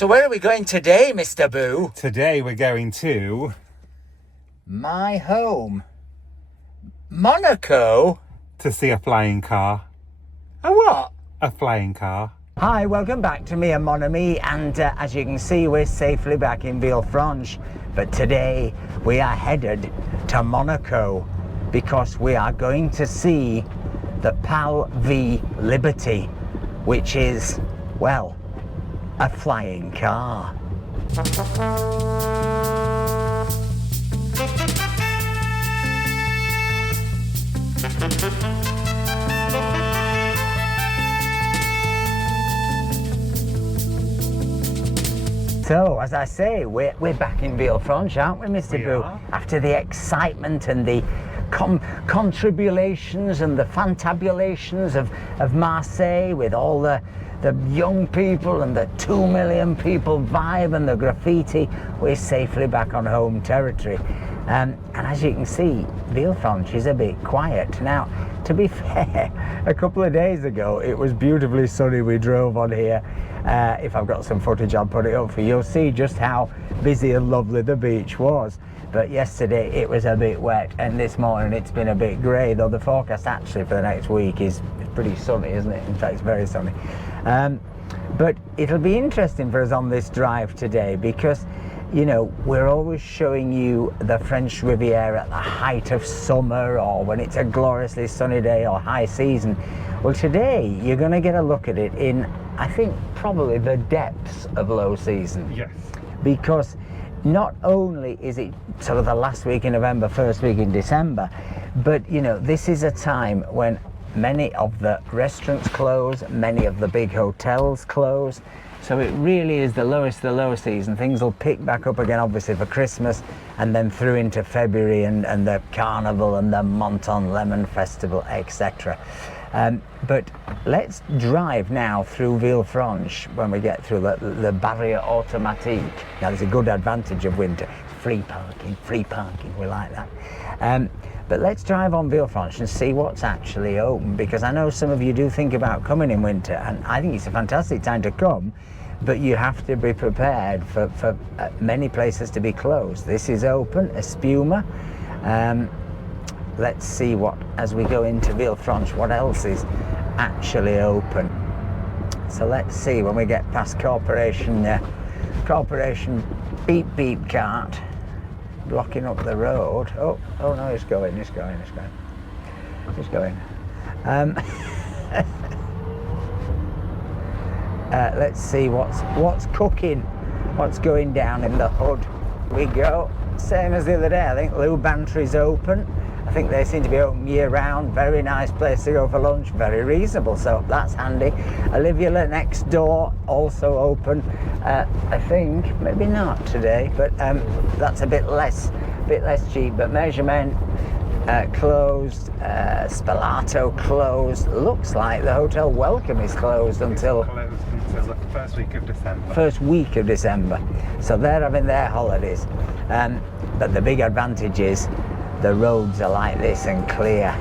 So where are we going today, Mr. Boo? Today we're going to... My home. Monaco? to see a flying car. A what? A flying car. Hi, welcome back to me and Mon Ami, and as you can see, we're safely back in Villefranche. But today we are headed to Monaco because we are going to see the PAL V Liberty, which is, well, a flying car. So, as I say, we're back in Villefranche, aren't we, Mr. We Boo? are. After the excitement and the contribulations and the fantabulations of Marseille, with all the young people and the 2 million people vibe and the graffiti, we're safely back on home territory. And as you can see, Villefranche is a bit quiet. Now, to be fair, a couple of days ago, it was beautifully sunny. We drove on here. If I've got some footage, I'll put it up for you. You'll see just how busy and lovely the beach was. But yesterday it was a bit wet, and this morning it's been a bit grey, though the forecast actually for the next week is pretty sunny, isn't it? In fact, it's very sunny. But it'll be interesting for us on this drive today because, you know, we're always showing you the French Riviera at the height of summer, or when it's a gloriously sunny day or high season. Well, today you're going to get a look at it in, I think, probably the depths of low season. Yes. Because not only is it sort of the last week in November, first week in December, but, you know, this is a time when many of the restaurants close, many of the big hotels close. So it really is the lowest of the low season. Things will pick back up again, obviously, for Christmas, and then through into February and the Carnival and the Monton Lemon Festival, etc. But let's drive now through Villefranche when we get through the Barrière Automatique. Now, there's a good advantage of winter. Free parking, we like that. But let's drive on Villefranche and see what's actually open, because I know some of you do think about coming in winter, and I think it's a fantastic time to come, but you have to be prepared for many places to be closed. This is open, Espuma. Let's see what, as we go into Villefranche, what else is actually open. So let's see when we get past Corporation beep cart blocking up the road. Oh no, it's going. Let's see what's cooking, what's going down in the hood. We go, same as the other day. I think Lou Bantry's open. I think they seem to be open year round. Very nice place to go for lunch, very reasonable, so that's handy. Olivia next door also open. I think maybe not today, but that's a bit less cheap. But Measurement closed, Spalato closed. Looks like the Hotel Welcome is closed until the first week of December. First week of December. So they're having their holidays. But the big advantage is the roads are like this and clear.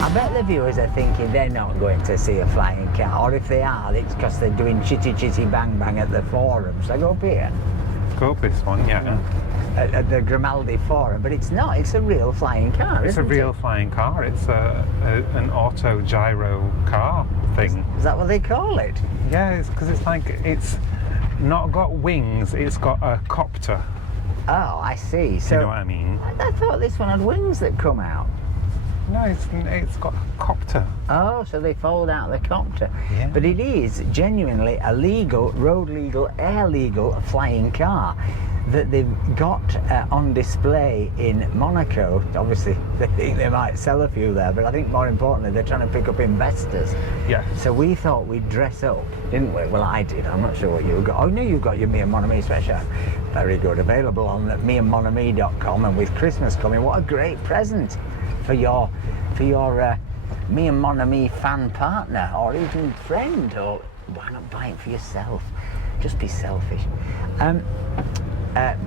I bet the viewers are thinking they're not going to see a flying car, or if they are, it's because they're doing chitty bang bang at the Forum. So I go up here. Go up this one, yeah. At the Grimaldi Forum, but it's not. It's a real flying car. It's a real flying car. It's an auto gyro car thing. Is that what they call it? Yeah, it's because it's not got wings. It's got a copter. Oh, I see. So you know what I mean? I thought this one had wings that come out. No, it's got a copter. Oh, so they fold out the copter. Yeah. But it is genuinely a legal, road legal, air legal flying car that they've got on display in Monaco. Obviously, they think they might sell a few there, but I think more importantly, they're trying to pick up investors. Yes. So we thought we'd dress up, didn't we? Well, I did. I'm not sure what you got. Oh, no, you got your Me and Mon Ami sweatshirt. Very good. Available on meandmonami.com, and with Christmas coming, what a great present for your Me and Mon Ami fan partner, or even friend, or why not buy it for yourself? Just be selfish.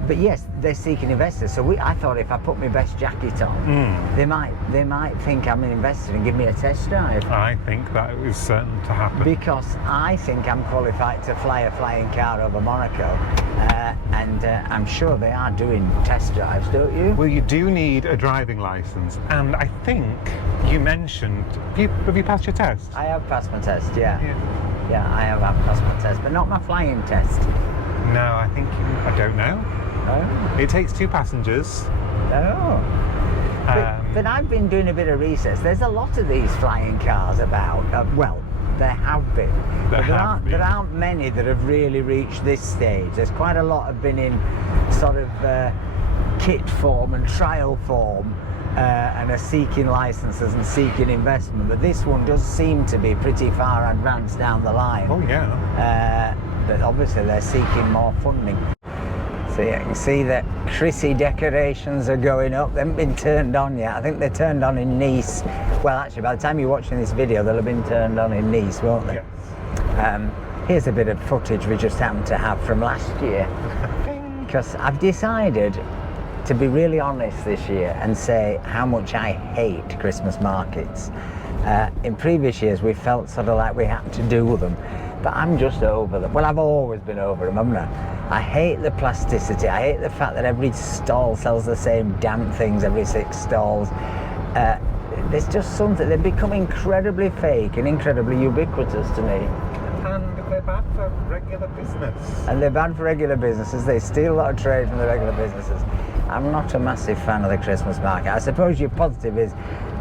But yes, they're seeking investors. So I thought if I put my best jacket on, they might think I'm an investor and give me a test drive. I think that is certain to happen. Because I think I'm qualified to fly a flying car over Monaco, and I'm sure they are doing test drives, don't you? Well, you do need a driving licence, and I think you mentioned, have you passed your test? I have passed my test, yeah. I have passed my test, but not my flying test. No, I don't know. Oh. It takes 2 passengers. Oh. But I've been doing a bit of research. There's a lot of these flying cars about. Well, there have been. There aren't many that have really reached this stage. There's quite a lot have been in sort of kit form and trial form and are seeking licenses and seeking investment. But this one does seem to be pretty far advanced down the line. Oh, yeah. But obviously they're seeking more funding. So you can see that Chrissy decorations are going up. They haven't been turned on yet. I think they're turned on in Nice. Well, actually, by the time you're watching this video, they'll have been turned on in Nice, won't they? Yes. Here's a bit of footage we just happened to have from last year. Because I've decided to be really honest this year and say how much I hate Christmas markets. In previous years, we felt sort of like we had to do them. But I'm just over them. Well, I've always been over them, haven't I? I hate the plasticity. I hate the fact that every stall sells the same damn things every 6 stalls. There's just something, they become incredibly fake and incredibly ubiquitous to me. And they're bad for regular business. And they're bad for regular businesses. They steal a lot of trade from the regular businesses. I'm not a massive fan of the Christmas market. I suppose your positive is,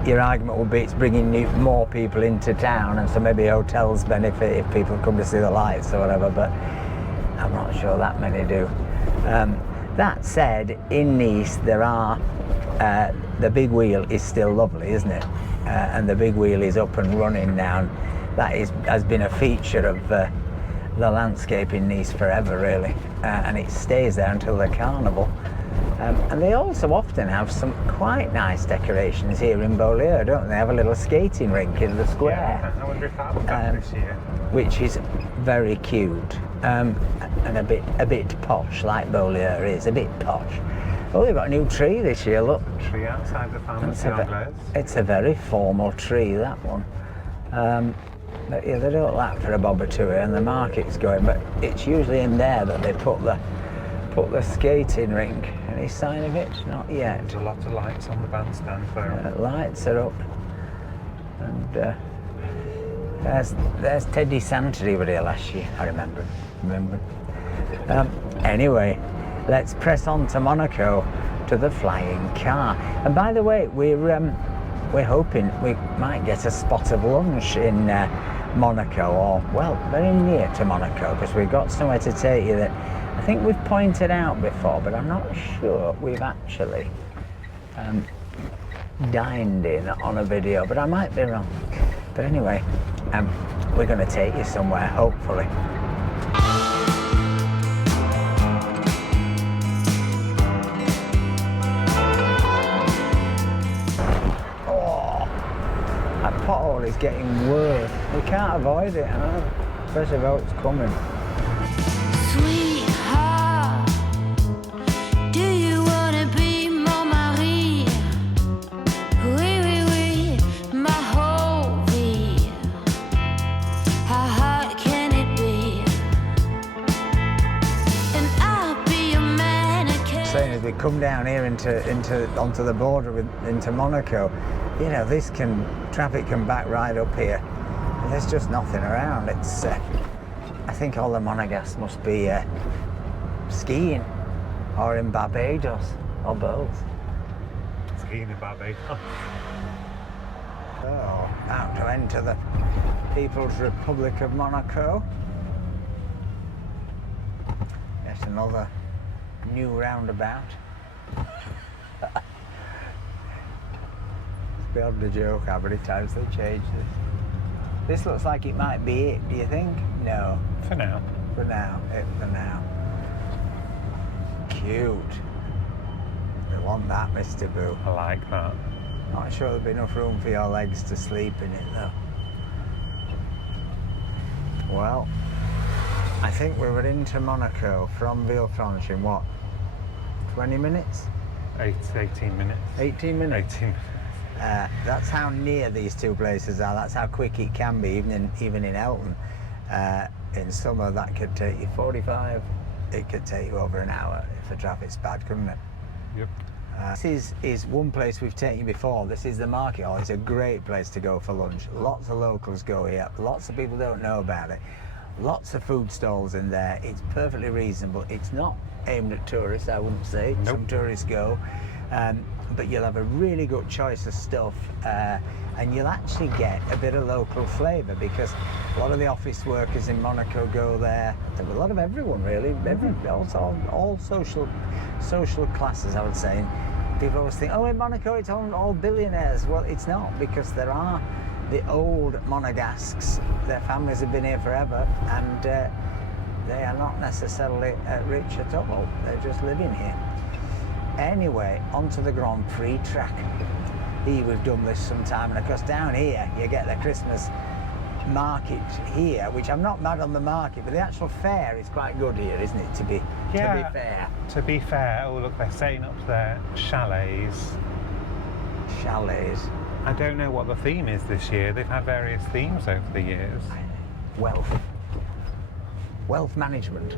your argument would be it's bringing more people into town, and so maybe hotels benefit if people come to see the lights or whatever, but I'm not sure that many do. That said, in Nice there are, the big wheel is still lovely, isn't it? And the big wheel is up and running now. That has been a feature of the landscape in Nice forever, really, and it stays there until the carnival. And they also often have some quite nice decorations here in Beaulieu, don't they? They have a little skating rink in the square. Yeah, I wonder if that'll come this year. Which is very cute, and a bit posh, like Beaulieu is, a bit posh. Oh, they've got a new tree this year, look. Tree outside the pharmacy Anglaise. It's a very formal tree, that one. But yeah, they don't lack for a bob or two here, and the market's going, but it's usually in there that they put the skating rink. Any sign of it? Not yet. There's a lot of lights on the bandstand there. Lights are up. And there's Teddy Santry over here last year. I remember. Anyway, let's press on to Monaco, to the flying car. And by the way, we're hoping we might get a spot of lunch in Monaco, or well, very near to Monaco, because we've got somewhere to take you that I think we've pointed out before, but I'm not sure we've actually dined in on a video, but I might be wrong. But anyway, we're going to take you somewhere, hopefully. Oh, that pothole is getting worse. We can't avoid it, especially though it's coming. We come down here onto the border into Monaco, you know, traffic can back right up here. And there's just nothing around. It's I think all the Monegasques must be skiing, or in Barbados, or both. Skiing in Barbados. Oh, out to enter the People's Republic of Monaco. There's another new roundabout. It's beyond a joke how many times they changed this. This looks like it might be it, do you think? No. For now. For now. For now. Cute. We want that, Mr. Boo. I like that. Not sure there'll be enough room for your legs to sleep in it, though. Well, I think we were into Monaco from Villefranche in what, 20 minutes? 18 minutes. 18 minutes? 18 minutes. That's how near these two places are. That's how quick it can be, even in Elton. In summer, that could take you 45. It could take you over an hour if the traffic's bad, couldn't it? Yep. This is one place we've taken you before. This is the market hall. It's a great place to go for lunch. Lots of locals go here. Lots of people don't know about it. Lots of food stalls in there. It's perfectly reasonable. It's not aimed at tourists, I wouldn't say. Nope. Some tourists go. But you'll have a really good choice of stuff, and you'll actually get a bit of local flavour, because a lot of the office workers in Monaco go there. A lot of everyone really, all social classes, I would say. People always think, oh, in Monaco it's all billionaires. Well, it's not, because there are the old Monegasques. Their families have been here forever, and they are not necessarily rich at all. They're just living here. Anyway, onto the Grand Prix track. Here we've done this sometime, and of course down here you get the Christmas market here, which I'm not mad on the market, but the actual fair is quite good here, isn't it? To be fair. To be fair, oh look, they're setting up their chalets. Chalets. I don't know what the theme is this year. They've had various themes over the years. Wealth management.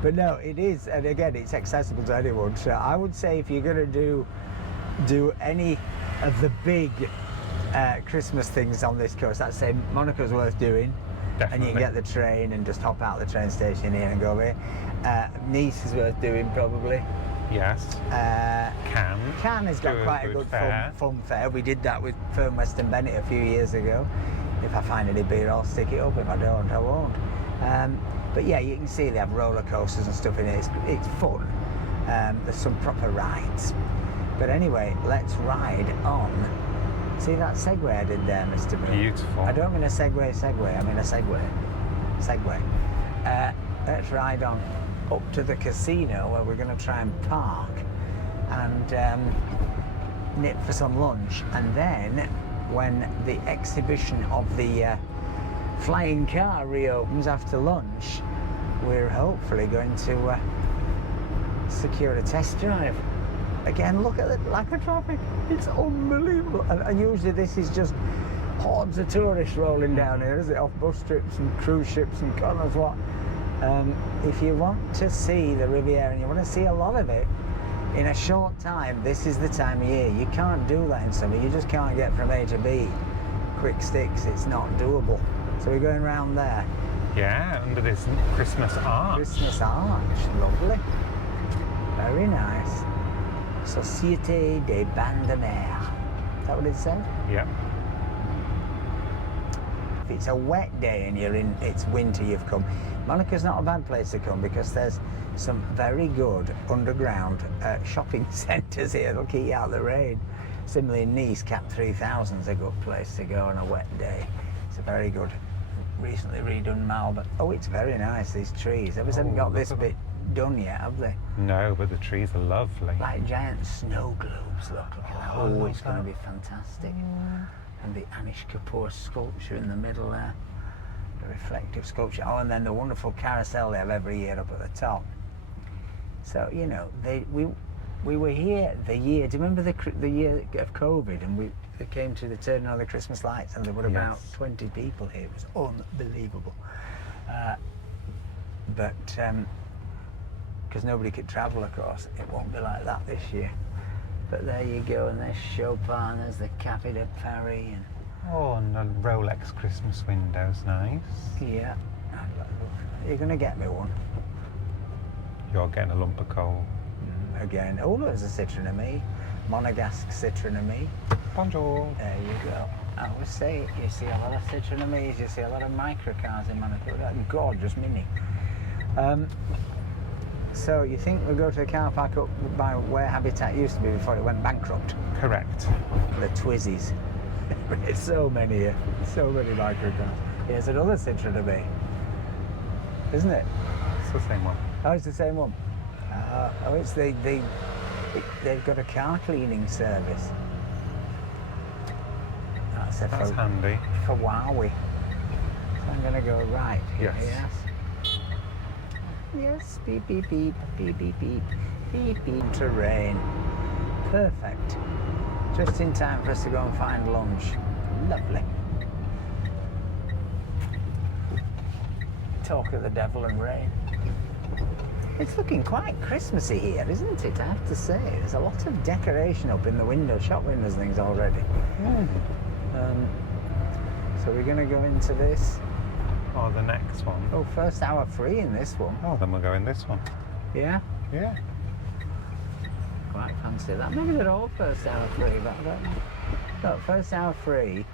But no, it is, and again, it's accessible to anyone. So I would say if you're going to do any of the big Christmas things on this coast, I'd say Monaco's worth doing. Definitely. And you can get the train and just hop out the train station here and go over here. Nice is worth doing, probably. Yes. Cannes has got quite a good fun fair. We did that with Firm Western Bennett a few years ago. If I find any beer, I'll stick it up. If I don't, I won't. But yeah, you can see they have roller coasters and stuff in it. It's fun. There's some proper rides. But anyway, let's ride on. See that Segway I did there, Mr. Moon? Beautiful. I don't mean a Segway, I mean a Segway. Let's ride on up to the casino, where we're going to try and park and nip for some lunch. And then when the exhibition of the flying car reopens after lunch, we're hopefully going to secure a test drive. Again, look at the lack of traffic. It's unbelievable. And usually this is just hordes of tourists rolling down here, is it? Off bus trips and cruise ships and God knows what. If you want to see the Riviera, and you want to see a lot of it in a short time, this is the time of year. You can't do that in summer. You just can't get from A to B. Quick sticks, it's not doable. So we're going round there. Yeah, under this Christmas arch. Christmas arch, lovely. Very nice. Société des Bains de Mer. Is that what it said? Yep. If it's a wet day and it's winter, you've come. Monaco's not a bad place to come, because there's some very good underground shopping centres here that'll keep you out of the rain. Similarly in Nice, Cap 3000 is a good place to go on a wet day. It's a very good, recently redone mall, but oh, it's very nice, these trees. They haven't got this bit done yet, have they? No, but the trees are lovely. Like giant snow globes, look. Oh, it's going to be fantastic. And the Anish Kapoor sculpture in the middle there, the reflective sculpture. Oh, and then the wonderful carousel they have every year up at the top. So, you know, we were here the year, do you remember the year of COVID, and they came to the turning on the Christmas lights, and there were about 20 people here. It was unbelievable. But because nobody could travel, of course, it won't be like that this year. But there you go, and there's Chopin, there's the Café de Paris, and oh, and the Rolex Christmas window's nice. Yeah. You're going to get me one. You're getting a lump of coal. Again. Oh, there's a Citroen Me. Monegasque Citroen Me. Bonjour. There you go. I always say, you see a lot of Citroen Me's, you see a lot of microcars in Monaco. That gorgeous Mini. So you think we'll go to the car park up by where Habitat used to be before it went bankrupt? Correct. The Twizzies. There's so many here. So many microcars. Here's another Citroen Me. Isn't it? It's the same one. Oh, it's the same one. Oh, it's they've got a car cleaning service. That's handy. For Huawei. I'm going to go right here, Yes. yes? Yes, beep, beep, beep, beep, beep, beep, beep, beep. Terrain. Perfect. Just in time for us to go and find lunch. Lovely. Talk of the devil and rain. It's looking quite Christmassy here, isn't it? I have to say. There's a lot of decoration up in the windows, shop windows and things already. So we're going to go into this. Or the next one. Oh, first hour free in this one. Oh, then we'll go in this one. Yeah? Yeah. Quite fancy that. Maybe they're all first hour free, but I don't know. Look, first hour free,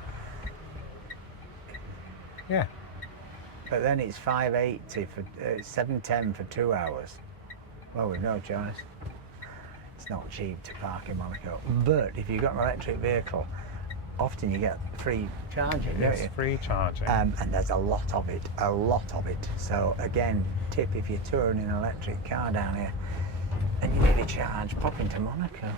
Yeah. but then it's $5.80 for $7.10 for 2 hours. Well, we've no choice. It's not cheap to park in Monaco, but if you've got an electric vehicle, often you get free charging, don't you? It's free charging. And there's a lot of it, a lot of it. So again, tip if you're touring in an electric car down here and you need a charge, pop into Monaco.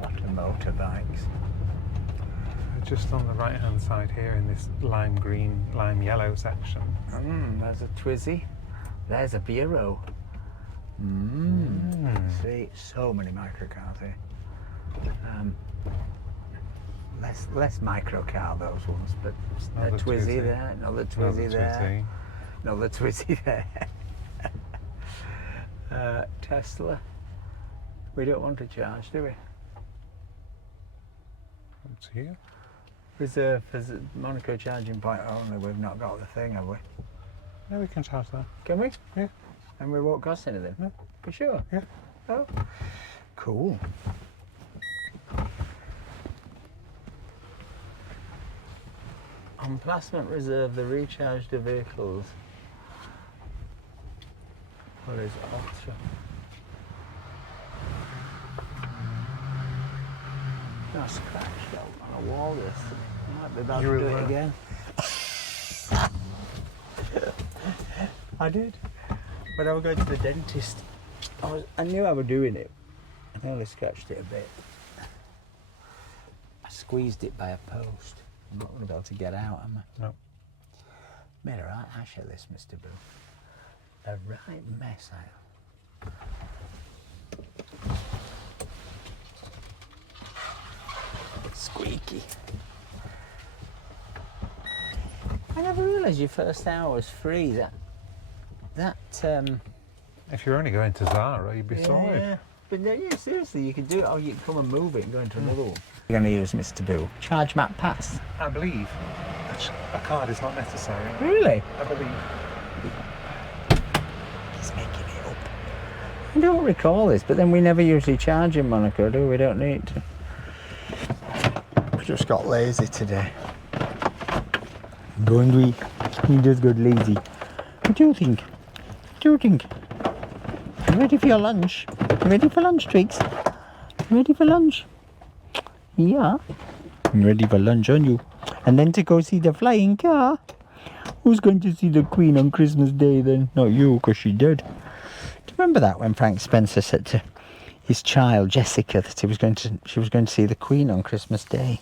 Lot of motorbikes. Just on the right hand side here in this lime green, lime yellow section. There's a Twizy. There's a Bureau. See, so many microcars here. Less microcar those ones, but a Another Twizy Twizy. there, another Twizy there, Twizy. another Twizy there. Tesla. We don't want to charge, do we? It's here. Reserve for Monaco charging point only. We've not got the thing, have we? Yeah, we can charge that. Can we? Yeah. And we won't cost anything? No. For sure? Yeah. Oh. Cool. Emplacement reserve the recharged vehicles. What is option? Not scratched out on a wall this. Might be about to do it again. I did. When I was going to the dentist, I knew I was doing it. I nearly scratched it a bit. I squeezed it by a post. I'm not going to be able to get out, am I? No. Made a right hash of this, Mr. Boo. A right mess I am. Squeaky. I never realised your first hour was free. If you're only going to Zara, you'd be sorted. Yeah. But yeah, seriously, you could do it, or you could come and move it and go into another one. You're going to use Mr. Boo. Charge Map Pass. I believe a card is not necessary. Really? I believe. He's making it up. I don't recall this, but then we never usually charge in Monaco, do we? We don't need to. We just got lazy today. Don't we? We just got lazy. What do you think? What do you think? You ready for your lunch? You ready for lunch, Trix? You ready for lunch? Yeah. You ready for lunch, aren't you? And then to go see the flying car. Who's going to see the Queen on Christmas Day then? Not you, because she did. Do you remember that when Frank Spencer said to his child Jessica that she was going to see the Queen on Christmas Day?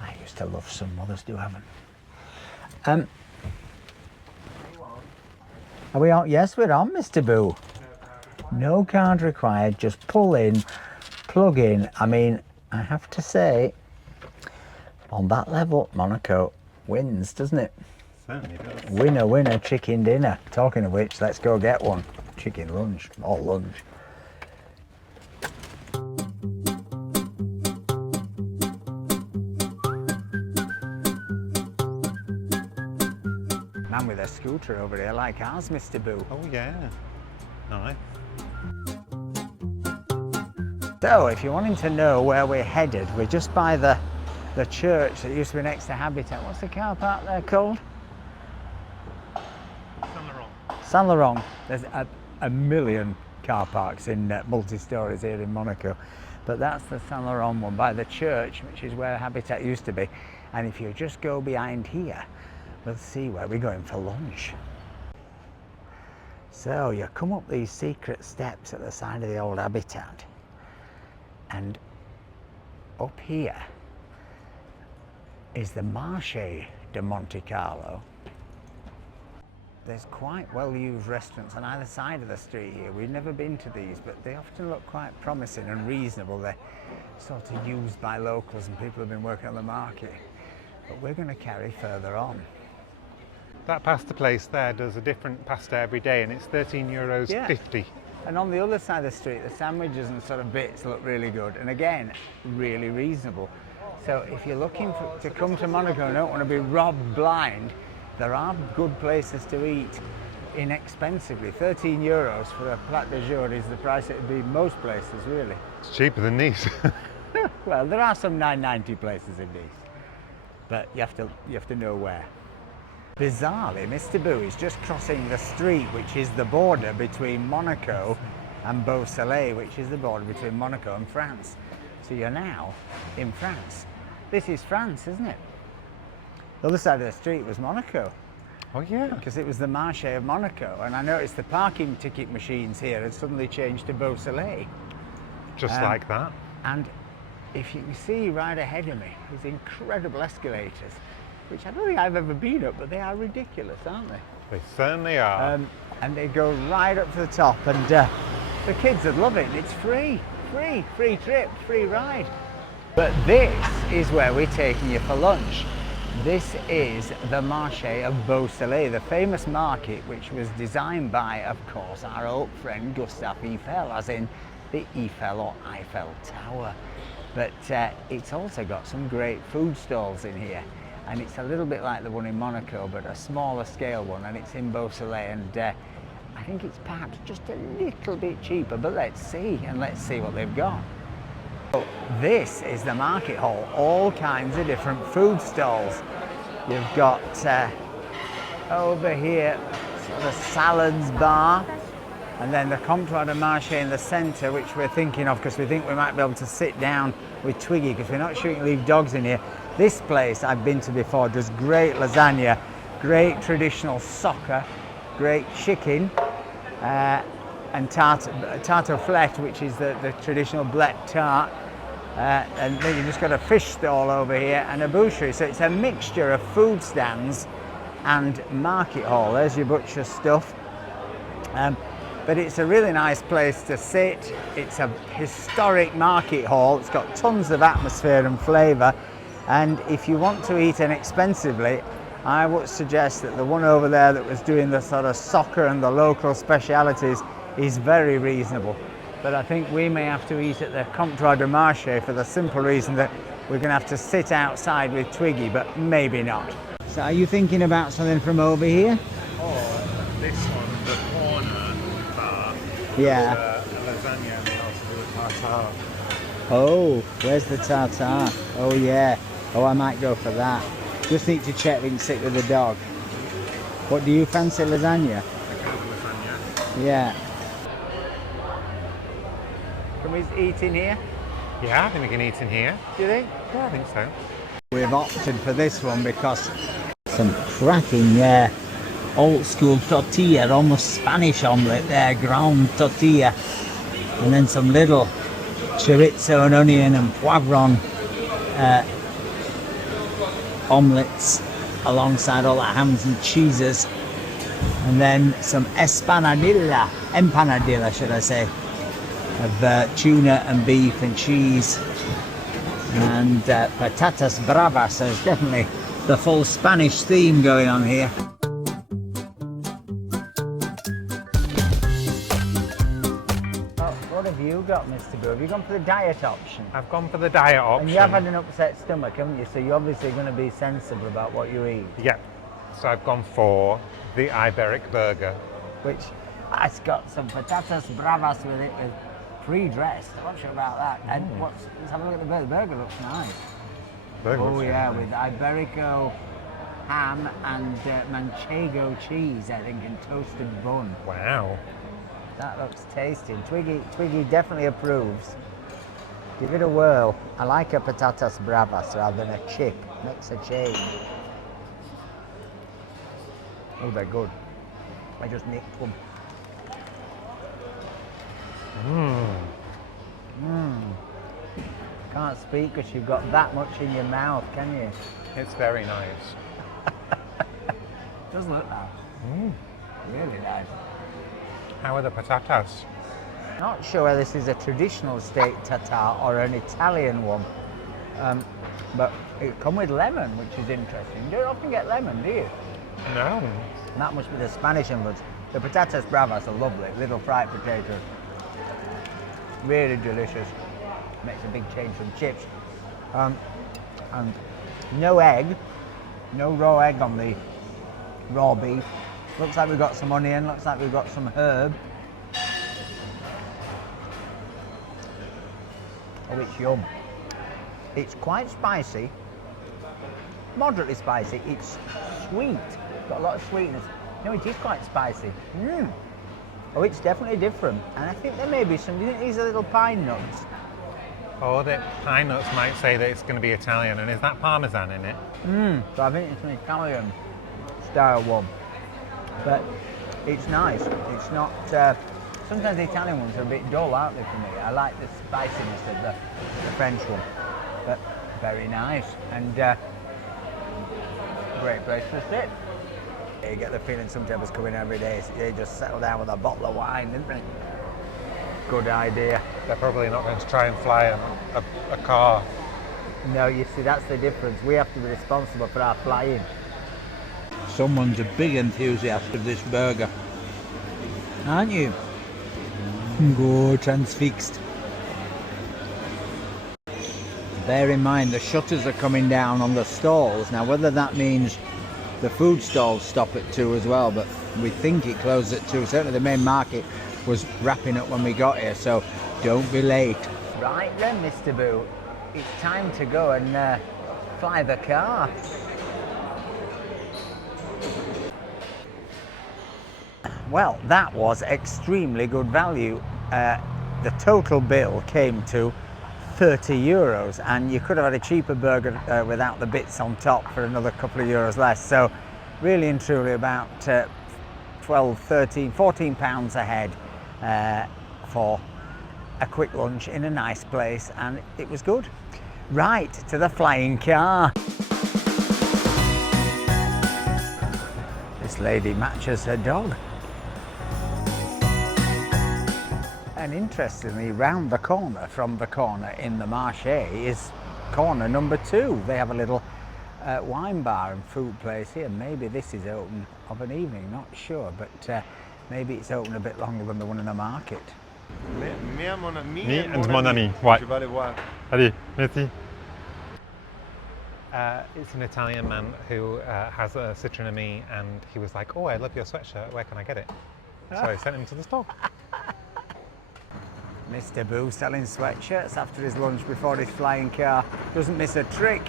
I used to love some mothers do, haven't. Are we on? Yes, we're on, Mr. Boo. No card required. Just pull in, plug in. I mean, I have to say, on that level, Monaco wins, doesn't it? Certainly does. Winner, winner, chicken dinner. Talking of which, let's go get one. Chicken lunch, or lunch. Man with a scooter over here like ours, Mr. Boo. Oh yeah. Nice. So, if you're wanting to know where we're headed, we're just by the church that used to be next to Habitat. What's the car park there called? Saint Laurent. There's a million car parks in multi-stories here in Monaco, but that's the Saint Laurent one by the church, which is where Habitat used to be. And if you just go behind here, we'll see where we're going for lunch. So you come up these secret steps at the side of the old habitat, and up here is the Marché de Monte Carlo. There's quite well-used restaurants on either side of the street here. We've never been to these, but they often look quite promising and reasonable. They're sort of used by locals and people who've been working on the market. But we're going to carry further on. That pasta place there does a different pasta every day, and it's €13.50. Yeah. And on the other side of the street, the sandwiches and sort of bits look really good, and again, really reasonable. So if you're looking to come to Monaco and don't want to be robbed blind, there are good places to eat inexpensively. €13 for a plat de jour is the price it would be most places, really. It's cheaper than Nice. Well, there are some $9.90 places in Nice, but you have to know where. Bizarrely, Mr. Boo is just crossing the street, which is the border between Monaco and Beausoleil, which is the border between Monaco and France. So you're now in France. This is France, isn't it? The other side of the street was Monaco. Oh yeah. Because it was the Marché of Monaco, and I noticed the parking ticket machines here had suddenly changed to Beausoleil. Just like that. And if you can see right ahead of me, these incredible escalators, which I don't think I've ever been up, but they are ridiculous, aren't they? They certainly are. And they go right up to the top, and the kids would love it. It's free trip, free ride. But this is where we're taking you for lunch. This is the Marché of Beausoleil, the famous market which was designed by, of course, our old friend Gustave Eiffel, as in the Eiffel or Eiffel Tower. But it's also got some great food stalls in here. And it's a little bit like the one in Monaco, but a smaller scale one, and it's in Beausoleil, and I think it's perhaps just a little bit cheaper, but let's see what they've got. So this is the market hall, all kinds of different food stalls. You've got over here sort of salads bar, and then the Comptoir de Marché in the centre, which we're thinking of because we think we might be able to sit down with Twiggy, because we're not sure you can leave dogs in here. This place I've been to before does great lasagna, great traditional soccer, great chicken, and tarte aux flettes, which is the traditional blette tart. And then you've just got a fish stall over here and a boucherie. So it's a mixture of food stands and market hall. There's your butcher stuff. But it's a really nice place to sit. It's a historic market hall. It's got tons of atmosphere and flavour. And if you want to eat inexpensively, I would suggest that the one over there that was doing the sort of soccer and the local specialities is very reasonable. But I think we may have to eat at the Comptoir de Marché for the simple reason that we're going to have to sit outside with Twiggy, but maybe not. So are you thinking about something from over here? Oh, this one, the corner bar. Yeah. Lasagna and also the tartare. Oh, where's the tartare? Oh yeah. Oh, I might go for that. Just need to check we can sit with the dog. What do you fancy, lasagna? Lasagna. Yeah. Can we eat in here? Yeah, I think we can eat in here. Do you think? Yeah, I think so. We've opted for this one because some cracking old school tortilla, almost Spanish omelette there, ground tortilla, and then some little chorizo and onion and poivron omelettes alongside all the hams and cheeses, and then some empanadilla should I say, of tuna and beef and cheese, and patatas bravas. So it's definitely the full Spanish theme going on here. What have you got, Mr. Boo? Have you gone for the diet option? I've gone for the diet option. And you have had an upset stomach, haven't you? So you're obviously going to be sensible about what you eat. Yeah. So I've gone for the Iberic burger. Which has got some patatas bravas with it, with pre-dressed. I'm not sure about that. And let's have a look at the burger. The burger looks nice. Burger looks yeah, nice. with Iberico ham and manchego cheese, I think, and toasted bun. Wow. That looks tasty. Twiggy definitely approves. Give it a whirl. I like a patatas bravas rather than a chip. Makes a change. Oh, they're good. I just nicked them. Can't speak because you've got that much in your mouth, can you? It's very nice. Does look that. Really nice. How are the patatas? Not sure whether this is a traditional steak tartare or an Italian one, but it comes with lemon, which is interesting. You don't often get lemon, do you? No. And that must be the Spanish influence. The patatas bravas are lovely, little fried potatoes. Really delicious. Makes a big change from chips. And no egg, no raw egg on the raw beef. Looks like we've got some onion, looks like we've got some herb. Oh, it's yum. It's quite spicy, moderately spicy. It's sweet, got a lot of sweetness. No, it is quite spicy. Oh, it's definitely different. And I think there may be some, do you think these are little pine nuts? Oh, the pine nuts might say that it's going to be Italian, and is that Parmesan in it? So I think it's an Italian style one. But it's nice. It's not, sometimes the Italian ones are a bit dull, aren't they, for me? I like the spiciness of the French one. But very nice. And great place to sit. You get the feeling some tables come in every day, so they just settle down with a bottle of wine, didn't they? Good idea. They're probably not going to try and fly a car. No, you see, that's the difference. We have to be responsible for our flying. Someone's a big enthusiast of this burger, aren't you? Go transfixed. Bear in mind the shutters are coming down on the stalls. Now, whether that means the food stalls stop at 2 as well, but we think it closes at 2. Certainly the main market was wrapping up when we got here, so don't be late. Right then, Mr. Boo, it's time to go and fly the car. Well, that was extremely good value. The total bill came to €30, and you could have had a cheaper burger without the bits on top for another couple of euros less. So really and truly about 12, 13, 14 pounds a head for a quick lunch in a nice place, and it was good. Right, to the flying car. This lady matches her dog. And interestingly, round the corner from the corner in the Marché is corner number 2. They have a little wine bar and food place here. Maybe this is open of an evening, not sure, but maybe it's open a bit longer than the one in the market. Me and mon ami. Ouais. Je vais aller voir. Allez, merci. It's an Italian man who has a Citroen Ami, and he was like, "Oh, I love your sweatshirt. Where can I get it?" So I sent him to the store. Mr. Boo selling sweatshirts after his lunch before his flying car. Doesn't miss a trick.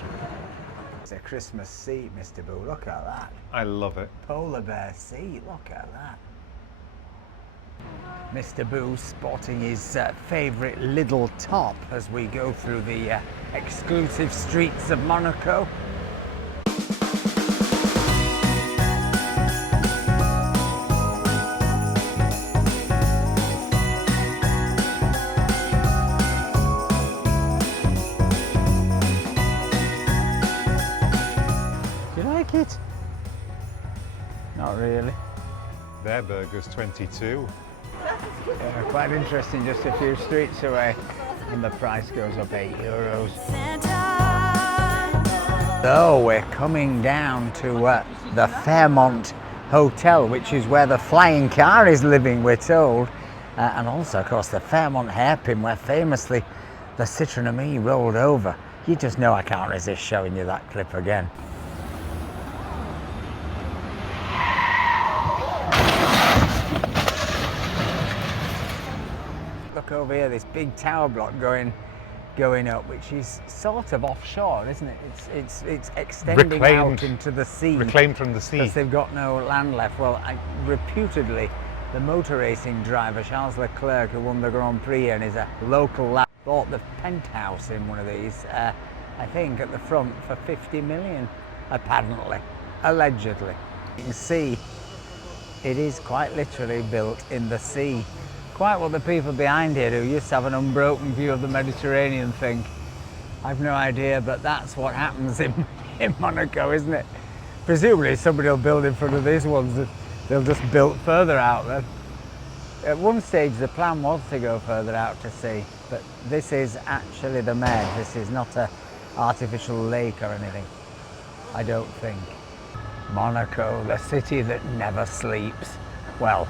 It's a Christmas seat, Mr. Boo. Look at that. I love it. Polar bear seat. Look at that. Mr. Boo sporting his favourite Lidl top as we go through the exclusive streets of Monaco. It? Not really. Their burger's 22. Yeah, quite interesting, just a few streets away, and the price goes up €8. So we're coming down to the Fairmont Hotel, which is where the flying car is living, we're told, and also of course the Fairmont hairpin where famously the Citroen Ami rolled over. You just know I can't resist showing you that clip again. Look over here, this big tower block going up, which is sort of offshore, isn't it? It's extending out into the sea. Reclaimed from the sea. Because they've got no land left. Well, reputedly, the motor racing driver, Charles Leclerc, who won the Grand Prix and is a local lad, bought the penthouse in one of these I think, at the front for 50 million, apparently, allegedly. You can see it is quite literally built in the sea. Quite what the people behind here who used to have an unbroken view of the Mediterranean think. I've no idea, but that's what happens in Monaco, isn't it? Presumably somebody will build in front of these ones. They'll just build further out then. At one stage the plan was to go further out to sea, but this is actually the Med. This is not an artificial lake or anything, I don't think. Monaco, the city that never sleeps. Well,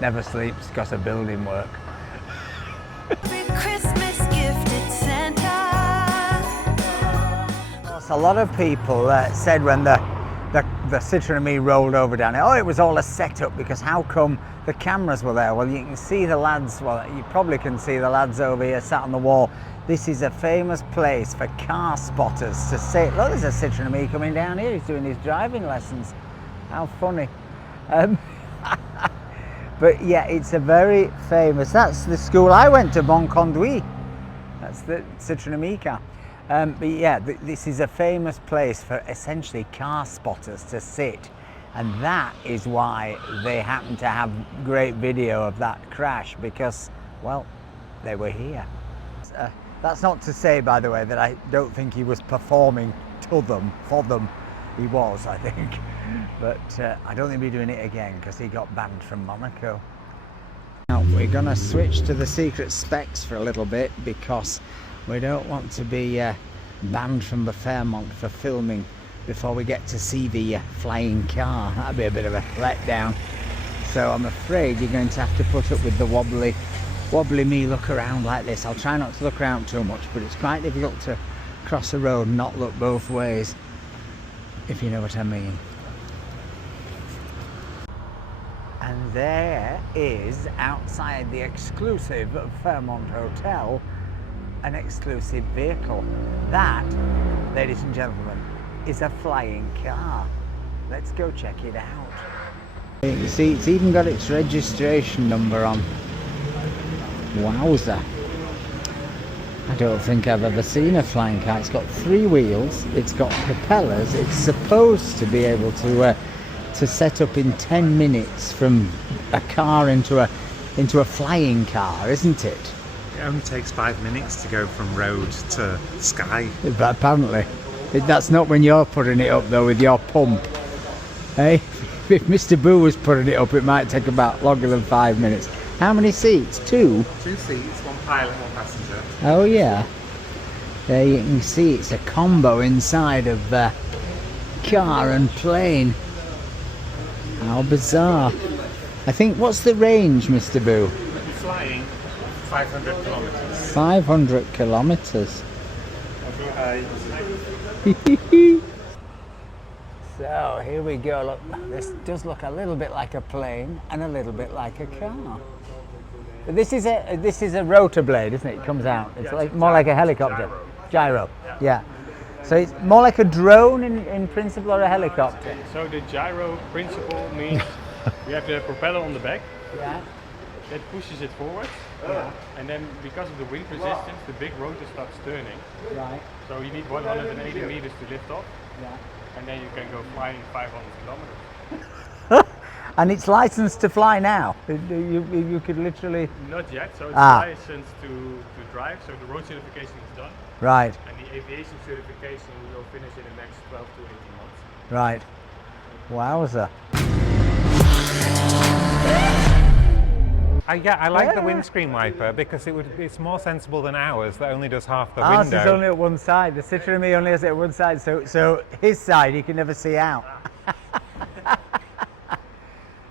never sleeps because of building work. Christmas gift at Santa. A lot of people said when the Citroen Me rolled over down here, oh, it was all a setup because how come the cameras were there? Well, you can see the lads, well, you probably can see the lads over here sat on the wall. This is a famous place for car spotters to say, look, there's a Citroen Me coming down here, he's doing his driving lessons. How funny. But yeah, it's a very famous, that's the school I went to, Bon Conduit. That's the Citroen Me car. But yeah, this is a famous place for essentially car spotters to sit, and that is why they happen to have great video of that crash, because, well, they were here. That's not to say, by the way, that I don't think he was performing to them, for them. He was, I think, but I don't think he'll be doing it again because he got banned from Monaco. Now we're going to switch to the secret specs for a little bit because we don't want to be banned from the Fairmont for filming before we get to see the flying car. That'd be a bit of a letdown. So I'm afraid you're going to have to put up with the wobbly me look around like this. I'll try not to look around too much, but it's quite difficult to cross a road and not look both ways, if you know what I mean. And there is, outside the exclusive Fairmont Hotel, an exclusive vehicle. That, ladies and gentlemen, is a flying car. Let's go check it out. You can see it's even got its registration number on. Wowza. I don't think I've ever seen a flying car. It's got 3 wheels, it's got propellers, it's supposed to be able to set up in 10 minutes from a car into a flying car, isn't it? It only takes 5 minutes to go from road to sky. But apparently. That's not when you're putting it up though with your pump. Hey, if Mr. Boo was putting it up, it might take about longer than 5 minutes. How many seats? 2? 2 seats, 1 pilot, 1 passenger. Oh yeah. There you can see it's a combo inside of car and plane. How bizarre. I think, what's the range, Mr. Boo? Flying 500 kilometers. 500 kilometers. So here we go. Look, this does look a little bit like a plane and a little bit like a car. But this is a rotor blade, isn't it? It comes out. It's like more like a helicopter. Gyro. Yeah. So it's more like a drone in principle, or a helicopter. So the gyro principle means you have the propeller on the back. Yeah. That pushes it forward. Yeah. And then because of the wind resistance, the big rotor starts turning. Right. So you need 180 meters to lift off. Yeah. And then you can go flying 500 kilometers. And it's licensed to fly now. You could literally. Not yet. So it's licensed to drive. So the road certification is done. Right. And the aviation certification we will finish in the next 12 to 18 months. Right. Wowza. Yeah, I like the windscreen wiper because it's more sensible than ours that only does half the Ours window. is only at one side. The Citroen Me only has it at one side, so his side you can never see out.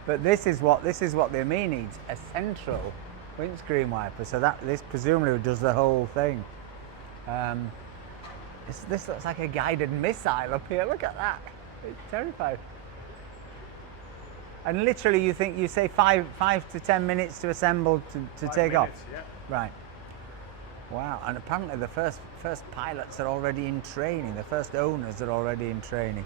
But this is what the Me needs, a central windscreen wiper. So this presumably does the whole thing. This looks like a guided missile up here. Look at that. It's terrifying. And literally, you say 5 to 10 minutes to assemble to take off. Yeah. Right. Wow. And apparently the first pilots are already in training. The first owners are already in training.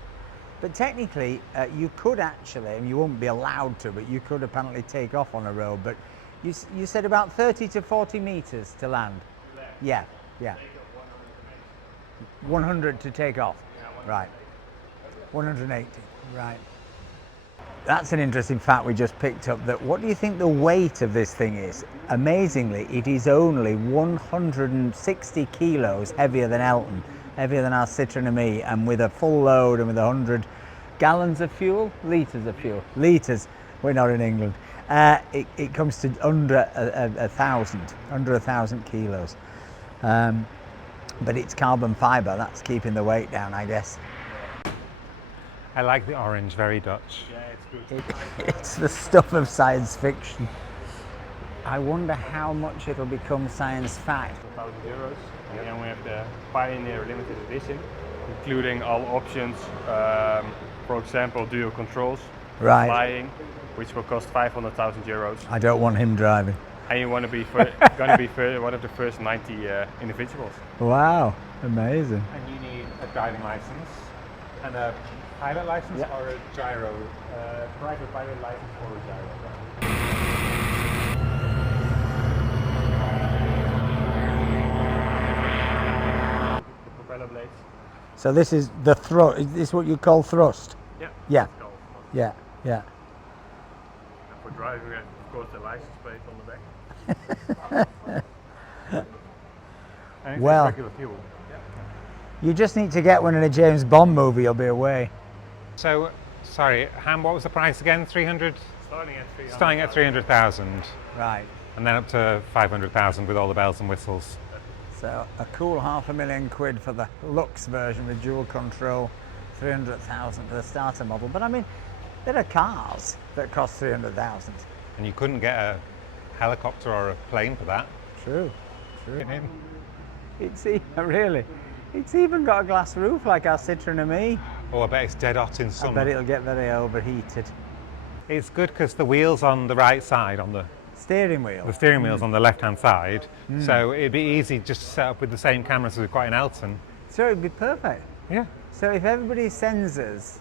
But technically, you could actually, and you won't be allowed to, but you could apparently take off on a road. But you said about 30 to 40 meters to land. Yeah. Yeah. 100 to take off. Right. 180. Right. That's an interesting fact we just picked up. That what do you think the weight of this thing is? Amazingly, it is only 160 kilos heavier than Elton, heavier than our Citroen Me, and with a full load and with 100 gallons of fuel, litres of fuel, litres. We're not in England. It comes to under a thousand kilos. But it's carbon fibre. That's keeping the weight down, I guess. I like the orange, very Dutch. Yeah, it's good. It's the stuff of science fiction. I wonder how much it'll become science fact. €1,000. And we have the Pioneer Limited Edition, including all options. For example, dual controls, Right. flying, which will cost €500,000. I don't want him driving. And you want to be going to be one of the first 90 individuals. Wow, amazing. And you need a driving license and a pilot license or a gyro, Private pilot license or a gyro. The propeller blades. So this is the thrust. Is this what you call thrust? Yeah. Yeah. It's called. Yeah, yeah. And for driving, we have, of course, the license plate on the back. and it's Well. regular fuel. You just need to get one in a James Bond movie, you'll be away. So, sorry, Ham, what was the price again? 300? Starting at 300. Starting at 300,000 Right. and then up to 500,000 with all the bells and whistles. So a cool £500,000 for the Lux version with dual control, 300,000 for the starter model. But I mean, there are cars that cost 300,000. And you couldn't get a helicopter or a plane for that. True, true. Get in. It's even got a glass roof like our Citroen Me. Oh, I bet it's dead hot in I summer. bet it'll get very overheated. It's good because the wheel's on the right side, on the Steering wheel. steering wheel's on the left-hand side, so it'd be easy just to set up with the same cameras as we've got in Elton. So it'd be perfect. Yeah. So if everybody sends us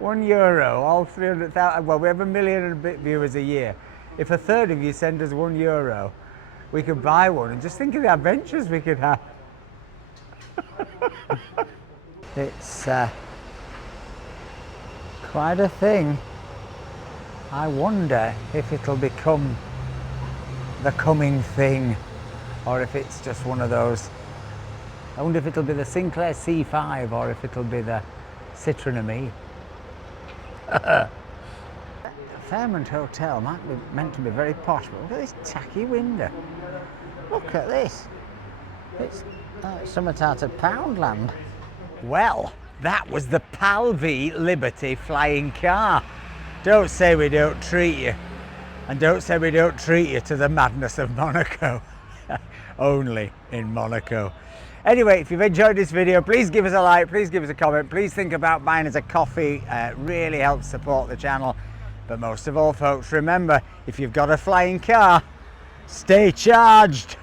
€1, all 300,000, well, we have 1 million and a bit viewers a year. If a third of you send us €1, we could buy one, and just think of the adventures we could have. It's quite a thing. I wonder if it'll become the coming thing, or if it's just one of those. I wonder if it'll be the Sinclair C5 or if it'll be the Citroen Me. Fairmont Hotel might be meant to be very posh, but look at this tacky window. Look at this. It's somewhat out of Poundland. Well, that was the PAL V Liberty flying car. Don't say we don't treat you. And don't say we don't treat you to the madness of Monaco. Only in Monaco. Anyway, if you've enjoyed this video, please give us a like, please give us a comment, please think about buying us a coffee. Really helps support the channel. But most of all, folks, remember, if you've got a flying car, stay charged.